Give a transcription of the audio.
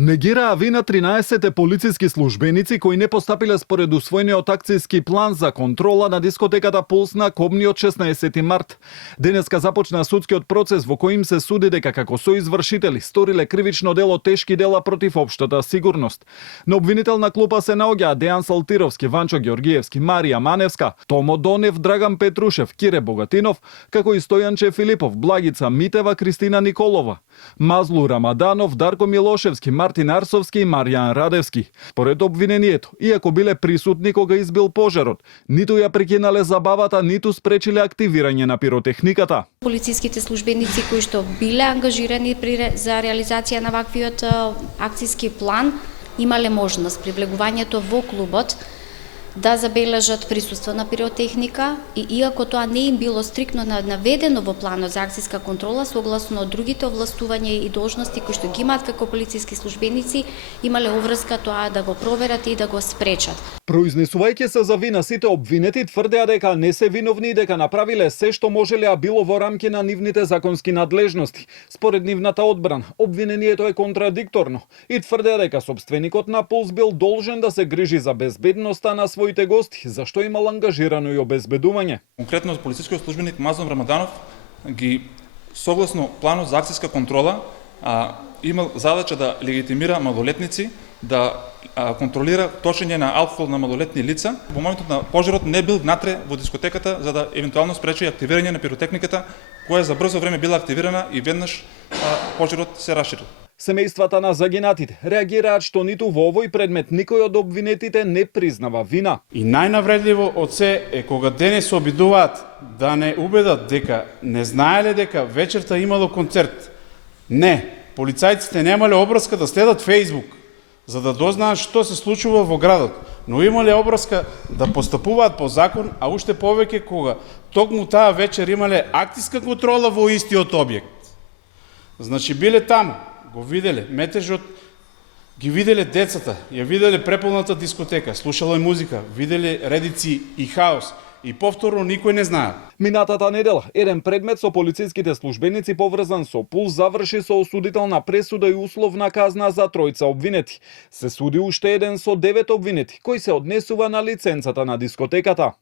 Негираа вина 13 полициски службеници кои не постапиле според усвоениот акцијски план за контрола на дискотеката Пулс на Кобниот 16 март. Денеска започна судскиот процес во кој им се суди дека како соизвршители сториле кривично дело тешки дела против општата сигурност. На обвинителна клупа се наоѓаат Дејан Салтировски, Ванчо Ѓоргиевски, Марија Маневска, Томо Донев, Драган Петрушев, Кире Богатинов, како и Стојанче Филипов, Благица Митева, Кристина Николова, Мазлу Рамаданов, Дарко Милошевски, Мартин Арсовски и Маријан Радевски. Според обвинението, иако биле присутни кога избил пожарот, ниту ја прекинале забавата, ниту спречиле активирање на пиротехниката. Полициските службеници кои што биле ангажирани за реализација на ваквиот акцијски план имале можност при влегувањето во клубот да забележат присуство на пиротехника и иако тоа не им било стриктно наведено во планот за акцијска контрола, согласно другите овластувања и должности кои што ги имаат како полициски службеници, имале обврска тоа да го проверат и да го спречат. Произнесувајќи се за вина, сите обвинети тврдеа дека не се виновни и дека направиле се што можеле, а било во рамки на нивните законски надлежности. Според нивната одбрана, обвинението е контрадикторно и тврдеа дека собственикот на Пулс бил должен да се грижи за безбедноста на своите гости, зашто имал ангажирано и обезбедување. Конкретно полицискиот службеник Мазлум Рамаданов ги согласно планот за акцијска контрола имал задача да легитимира малолетници, да контролира точење на алкохол на малолетни лица. Во моментот на пожарот не бил внатре во дискотеката за да евентуално спречи активирање на пиротехниката, која за брзо време била активирана и веднаш пожарот се расширил. Семејствата на загинатите реагираат што ниту во овој предмет никој од обвинетите не признава вина. И најнавредливо од се е кога денес се обидуваат да не убедат дека не знаеле дека вечерта имало концерт. Не, полицајците немале обврска да следат Facebook, за да дознаат што се случува во градот, но имале обврска да постапуваат по закон, а уште повеќе кога токму таа вечер имале акцијска контрола во истиот објект. Значи биле таму, го виделе метежот, ги виделе децата, ја виделе преполната дискотека, слушале музика, виделе редици и хаос, и повторно никој не знае. Минатата недела, еден предмет со полициските службеници поврзан со Пулс заврши со осудителна пресуда и условна казна за тројца обвинети. Се суди уште еден со 9 обвинети, кои се однесува на лиценцата на дискотеката.